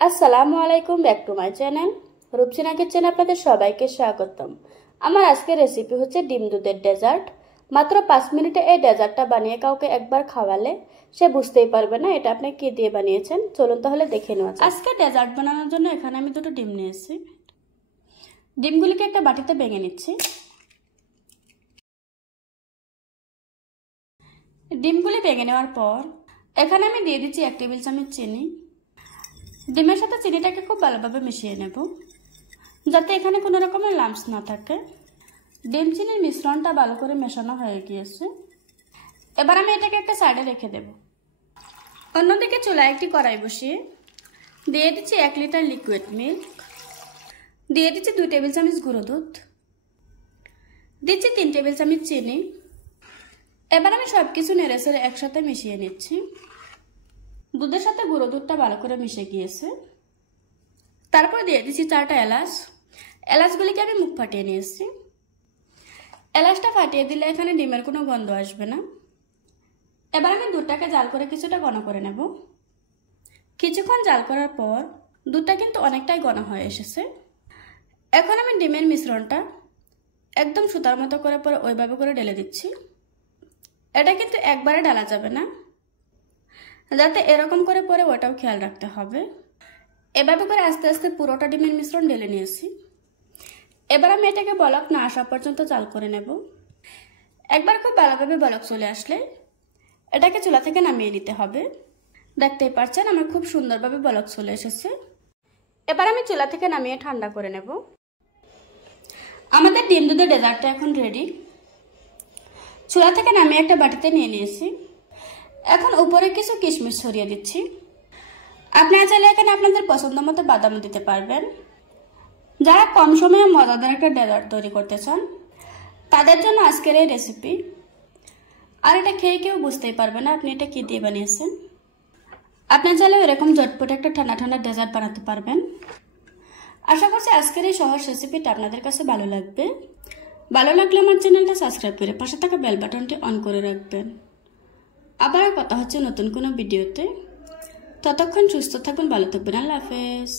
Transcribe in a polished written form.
আসসালামু আলাইকুম, back to my channel Rupsina কিচেনে আপনাদের সবাইকে স্বাগতম। আমার আজকের রেসিপি হচ্ছে ডিম দুধের ডেজার্ট। মাত্র 5 মিনিটে এই ডেজার্টটা বানিয়ে কাউকে একবার খাওয়ালে সে বুঝতেই পারবে না এটা আপনি কি দিয়ে বানিয়েছেন। চলুন তাহলে দেখে নেওয়া যাক। আজকে ডেজার্ট বানানোর জন্য এখানে আমি দুটো ডিম নিয়েছি। ডিমগুলিকে একটা বাটিতে ভেঙে নিচ্ছি। ডিমগুলি ভেঙে নেওয়ার পর এখানে আমি দিয়ে দিচ্ছি 1 টেবিল চামচ চিনি। ডিমের সাথে চিনিটাকে খুব ভালোভাবে মিশিয়ে নেব যাতে এখানে কোনো রকমের লাম্পস না থাকে। ডিম চিনির মিশ্রণটা ভালো করে মেশানো হয়ে গিয়েছে। এবার আমি এটাকে একটা সাইডে রেখে দেব। অন্যদিকে চুলায় একটি কড়াই বসিয়ে দিয়ে দিচ্ছি 1 লিটার লিকুইড মিল্ক, দিয়ে দিচ্ছি 2 টেবিল চামচ গুঁড়ো দুধ, দিচ্ছি 3 টেবিল চামচ চিনি। এবার আমি সব কিছু নেড়েচেড়ে একসাথে মিশিয়ে নিচ্ছি। দুধের সাথে গুঁড়ো দুধটা ভালো করে মিশে গিয়েছে। তারপর দিয়ে দিচ্ছি 4টা এলাচ। এলাচগুলিকে আমি মুখ ফাটিয়ে নিয়েছি। এলাচটা ফাটিয়ে দিলে এখানে ডিমের কোনো গন্ধ আসবে না। এবার আমি দুধটাকে জাল করে কিছুটা ঘন করে নেব। কিছুক্ষণ জাল করার পর দুধটা কিন্তু অনেকটাই ঘন হয়ে এসেছে। এখন আমি ডিমের মিশ্রণটা একদম সুতার মতো করে পরে ওইভাবে করে ঢেলে দিচ্ছি। এটা কিন্তু একবারে ঢালা যাবে না, যাতে এরকম করে পরে ওটাও খেয়াল রাখতে হবে। এভাবে করে আস্তে আস্তে পুরোটা ডিমের মিশ্রণ ঢেলে নিয়েছি। এবার আমি এটাকে বলক না আসা পর্যন্ত জাল করে নেব। একবার খুব ভালোভাবে বলক চলে আসলে এটাকে চুলা থেকে নামিয়ে নিতে হবে। দেখতেই পাচ্ছেন আমার খুব সুন্দরভাবে বলক চলে এসেছে। এবার আমি চুলা থেকে নামিয়ে ঠান্ডা করে নেব। আমাদের ডিম দুধের ডেজার্টটা এখন রেডি। চুলা থেকে নামিয়ে একটা বাটিতে নিয়ে নিয়েছি। এখন উপরে কিছু কিশমিশ ছড়িয়ে দিচ্ছি। আপনারা চাইলে এখানে আপনাদের পছন্দ মতো বাদামও দিতে পারবেন। যারা কম সময়ে মজাদার একটা ডেজার্ট তৈরি করতে চান তাদের জন্য আজকের এই রেসিপি। আর এটা খেয়ে কেউ বুঝতেই পারবে না আপনি এটা কি দিয়ে বানিয়েছেন। আপনারা চাইলে এরকম ঝটপট একটা ঠান্ডা ঠান্ডা ডেজার্ট বানাতে পারবেন। আশা করছি আজকের এই সহজ রেসিপিটা আপনাদের কাছে ভালো লাগবে। ভালো লাগলে আমার চ্যানেলটা সাবস্ক্রাইব করে পাশে থাকা বেল বাটনটি অন করে রাখবেন। আবার কথা হচ্ছে নতুন কোনো ভিডিওতে। ততক্ষণ সুস্থ থাকুন, ভালো থাকবেন। আল্লাহ হাফেজ।